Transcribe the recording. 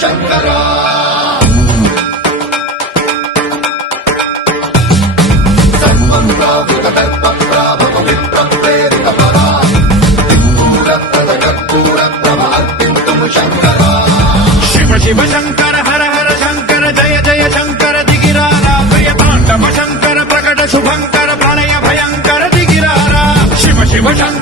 శంకర సర్వం ప్రావృత దర్ప ప్రాభవ విప్ర ప్రేరిత పరా కర్పూర కర్పూర ప్రభ అర్పింతుము శంకర శివ శివ శంకర హర హర శంకర జయ జయ శంకర దిగిరారా ప్రియ తాండవ శంకర ప్రకట శుభంకర ప్రణయ భయంకర దిగిరారా శివ శివ శంకర